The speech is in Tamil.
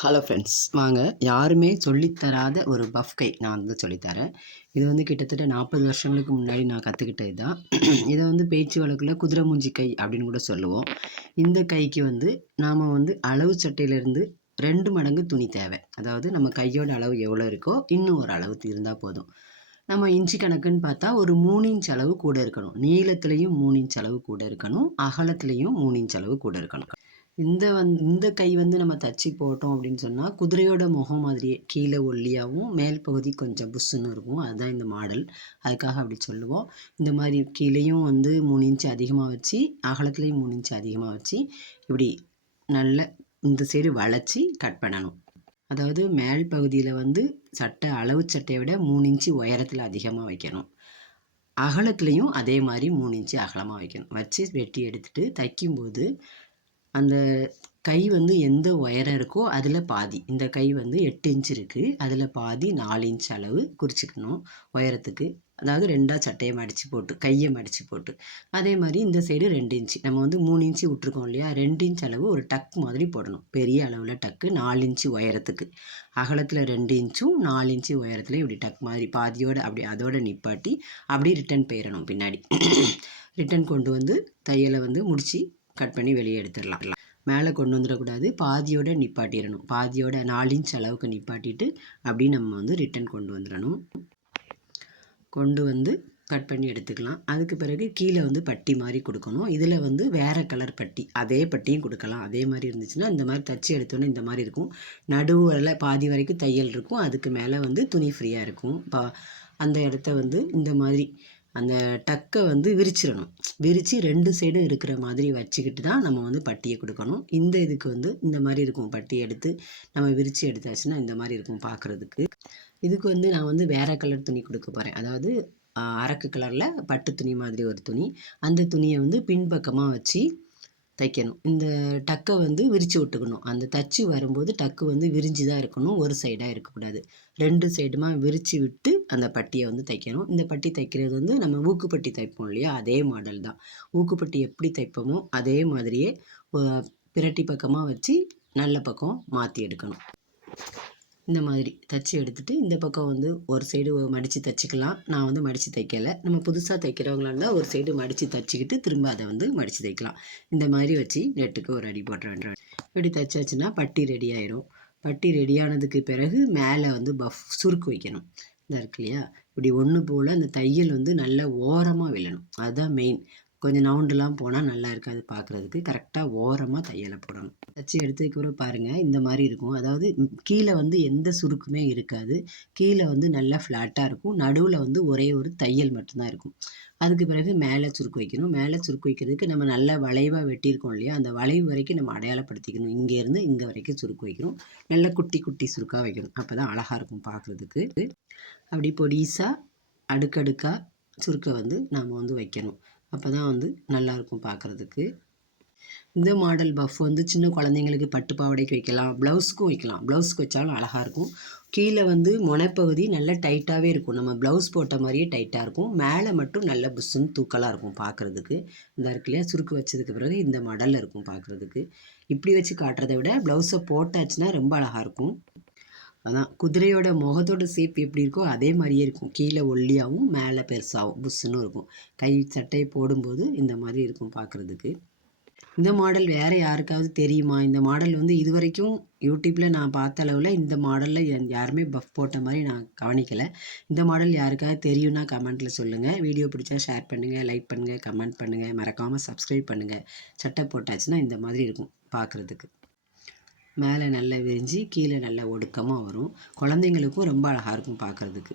ஹலோ ஃப்ரெண்ட்ஸ், வாங்க யாருமே சொல்லித்தராத ஒரு பஃப் கை நான் சொல்லித்தரேன். இது கிட்டத்தட்ட 40 வருஷங்களுக்கு முன்னாடி நான் கற்றுக்கிட்டது தான். இதை பேச்சு வழக்கில் குதிரை மூஞ்சி கை அப்படின்னு கூட சொல்லுவோம். இந்த கைக்கு நாம் அளவு சட்டையிலேருந்து 2 மடங்கு துணி தேவை. அதாவது நம்ம கையோட அளவு எவ்வளோ இருக்கோ இன்னும் ஒரு அளவு இருந்தால் போதும். நம்ம இன்ச்சு கணக்குன்னு பார்த்தா ஒரு 3 இன்ச் அளவு கூட இருக்கணும். நீளத்துலேயும் 3 இன்ச் அளவு கூட இருக்கணும். அகலத்துலேயும் 3 இன்ச் அளவு கூட இருக்கணும். இந்த கை நம்ம தச்சு போட்டோம் அப்படின்னு சொன்னால் குதிரையோட முகம் மாதிரியே கீழே ஒல்லியாகவும் மேல் பகுதி கொஞ்சம் புஷ்ஷுன்னு இருக்கும். அதுதான் இந்த மாடல். அதுக்காக அப்படி சொல்லுவோம். இந்த மாதிரி கீழேயும் 3 இன்ச்சு அதிகமாக வச்சு அகலத்துலேயும் 3 இன்ச்சு அதிகமாக வச்சு இப்படி நல்ல இந்த சைடு வளைச்சி கட் பண்ணணும். அதாவது மேல் பகுதியில் சட்டை அளவு சட்டையை விட 3 இன்ச்சு உயரத்தில் அதிகமாக வைக்கணும். அகலத்துலேயும் அதே மாதிரி 3 இன்ச்சு அகலமாக வைக்கணும். வச்சு வெட்டி எடுத்துகிட்டு தைக்கும்போது அந்த கை எந்த உயரம் இருக்கோ அதில் பாதி. இந்த கை 8 இன்ச் இருக்குது. அதில் பாதி 4 இன்ச் அளவு குறிச்சிக்கணும் உயரத்துக்கு. அதாவது 2ஆக சட்டையை மடித்து போட்டு கையை மடித்து போட்டு அதே மாதிரி இந்த சைடு 2 இன்ச்சு. நம்ம 3 இன்ச்சு விட்ருக்கோம் இல்லையா, 2 இன்ச் அளவு ஒரு டக் மாதிரி போடணும். பெரிய அளவில் டக்கு 4 இன்ச்சு உயரத்துக்கு. அகலத்தில் 2 இன்ச்சும் 4 இன்ச்சு உயரத்துலேயும் இப்படி டக் மாதிரி பாதியோடு அப்படி அதோடு நிப்பாட்டி அப்படி ரிட்டன் போயிடணும். பின்னாடி ரிட்டன் கொண்டு தையலை முடித்து கட் பண்ணி வெளியே எடுத்துடலாம். மேலே கொண்டு வந்துடக்கூடாது, பாதியோடு நிப்பாட்டிடணும். பாதியோட 4 இன்ச் அளவுக்கு நிப்பாட்டிட்டு அப்படி நம்ம ரிட்டன் கொண்டு வந்துடணும். கொண்டு கட் பண்ணி எடுத்துக்கலாம். அதுக்கு பிறகு கீழே பட்டி மாதிரி கொடுக்கணும். இதில் வேறு கலர் பட்டி, அதே பட்டியும் கொடுக்கலாம். அதே மாதிரி இருந்துச்சுன்னா இந்த மாதிரி தச்சு எடுத்தோன்னே இந்த மாதிரி இருக்கும். நடுவில் பாதி வரைக்கும் தையல் இருக்கும். அதுக்கு மேலே துணி ஃப்ரீயாக இருக்கும். அந்த இடத்த இந்த மாதிரி அந்த டக்கை விரிச்சிடணும். விரித்து 2 சைடும் இருக்கிற மாதிரி வச்சுக்கிட்டு தான் நம்ம பட்டியை கொடுக்கணும். இந்த இதுக்கு இந்த மாதிரி இருக்கும். பட்டி எடுத்து நம்ம விரித்து எடுத்தாச்சுன்னா இந்த மாதிரி இருக்கும் பார்க்குறதுக்கு. இதுக்கு நான் வேறு கலர் துணி கொடுக்க போகிறேன். அதாவது அரக்கு கலரில் பட்டு துணி மாதிரி ஒரு துணி. அந்த துணியை பின்பக்கமாக வச்சு தைக்கணும். இந்த டக்கை விரித்து விட்டுக்கணும். அந்த தச்சு வரும்போது டக்கு விரிஞ்சு தான் இருக்கணும், ஒரு சைடாக இருக்கக்கூடாது. 2 சைடுமா விரித்து விட்டு அந்த பட்டியை தைக்கணும். இந்த பட்டி தைக்கிறது நம்ம ஊக்குப்பட்டி தைப்போம் இல்லையா, அதே மாடல் தான். ஊக்குப்பட்டி எப்படி தைப்போமோ அதே மாதிரியே பிரட்டி பக்கமாக வச்சு நல்ல பக்கம் மாற்றி எடுக்கணும். இந்த மாதிரி தச்சு எடுத்துகிட்டு இந்த பக்கம் ஒரு சைடு மடித்து தைச்சிக்கலாம். நான் மடித்து தைக்கலை. நம்ம புதுசாக தைக்கிறவங்களா இருந்தால் ஒரு சைடு மடித்து தைச்சிக்கிட்டு திரும்ப அதை மடித்து தைக்கலாம். இந்த மாதிரி வச்சு நெட்டுக்கு ஒரு அடி போட்டுறேன். இப்படி தைச்சாச்சுன்னா பட்டி ரெடி ஆயிரும். பட்டி ரெடியானதுக்கு பிறகு மேலே பஃப் சுருக்கு வைக்கணும். இதாக இருக்கு இல்லையா, இப்படி ஒன்று போல் அந்த தையல் நல்ல ஓரமாக விழணும். அதுதான் மெயின். கொஞ்சம் நவுண்டுலாம் போனால் நல்லா இருக்காது பார்க்குறதுக்கு. கரெக்டாக ஓரமாக தையலை போடணும். தச்சு எடுத்துக்கப்புறம் பாருங்கள் இந்த மாதிரி இருக்கும். அதாவது கீழே எந்த சுருக்குமே இருக்காது. கீழே நல்லா ஃப்ளாட்டாக இருக்கும். நடுவில் ஒரே ஒரு தையல் மட்டும்தான் இருக்கும். அதுக்கு பிறகு மேலே சுருக்கு வைக்கணும். மேலே சுருக்கு வைக்கிறதுக்கு நம்ம நல்லா வளைவாக வெட்டியிருக்கோம் இல்லையா, அந்த வளைவு வரைக்கும் நம்ம அடையாளப்படுத்திக்கணும். இங்கேருந்து இங்கே வரைக்கும் சுருக்கு வைக்கணும். நல்லா குட்டி குட்டி சுருக்காக வைக்கணும். அப்போ தான் அழகாக இருக்கும் பார்க்குறதுக்கு. அப்படி பொடிசாக அடுக்கடுக்காக சுருக்கை நாம் வைக்கணும். அப்போ தான் நல்லாயிருக்கும் பார்க்குறதுக்கு. இந்த மாடல் பஃப் சின்ன குழந்தைங்களுக்கு பட்டு பாவாடைக்கு வைக்கலாம், ப்ளவுஸுக்கும் வைக்கலாம். ப்ளவுஸுக்கு வச்சாலும் அழகாக இருக்கும். கீழே முனைப்பகுதி நல்லா டைட்டாகவே இருக்கும். நம்ம ப்ளவுஸ் போட்ட மாதிரியே டைட்டாக இருக்கும். மேலே மட்டும் நல்ல புஷ்ஷுன்னு தூக்கலாக இருக்கும் பார்க்குறதுக்கு. இந்த இருக்கு இல்லையா, சுருக்கு வச்சதுக்கு பிறகு இந்த மாடலில் இருக்கும் பார்க்குறதுக்கு. இப்படி வச்சு காட்டுறதை விட ப்ளவுஸை போட்டாச்சுன்னா ரொம்ப அழகாக இருக்கும். அதான் குதிரையோட முகத்தோட ஷேப் எப்படி இருக்கோ அதே மாதிரியே இருக்கும். கீழே ஒல்லியாகவும் மேலே பெருசாகவும் புஷ்ஷுன்னு இருக்கும். கை சட்டையை போடும்போது இந்த மாதிரி இருக்கும் பார்க்குறதுக்கு. இந்த மாடல் வேறு யாருக்காவது தெரியுமா? இந்த மாடல் இது வரைக்கும் யூடியூப்பில் நான் பார்த்த அளவில் இந்த மாடலில் யாருமே பஃப் போட்ட மாதிரி நான் கவனிக்கலை. இந்த மாடல் யாருக்காவது தெரியும்னா கமெண்ட்டில் சொல்லுங்கள். வீடியோ பிடிச்சா ஷேர் பண்ணுங்கள், லைக் பண்ணுங்கள், கமெண்ட் பண்ணுங்கள், மறக்காமல் சப்ஸ்கிரைப் பண்ணுங்கள். சட்டை போட்டாச்சுன்னா இந்த மாதிரி இருக்கும் பார்க்குறதுக்கு. மேலே நல்லா விரிஞ்சு கீழே நல்லா ஒடுக்கமாக வரும். குழந்தைங்களுக்கும் ரொம்ப அழகாக இருக்கும் பார்க்குறதுக்கு.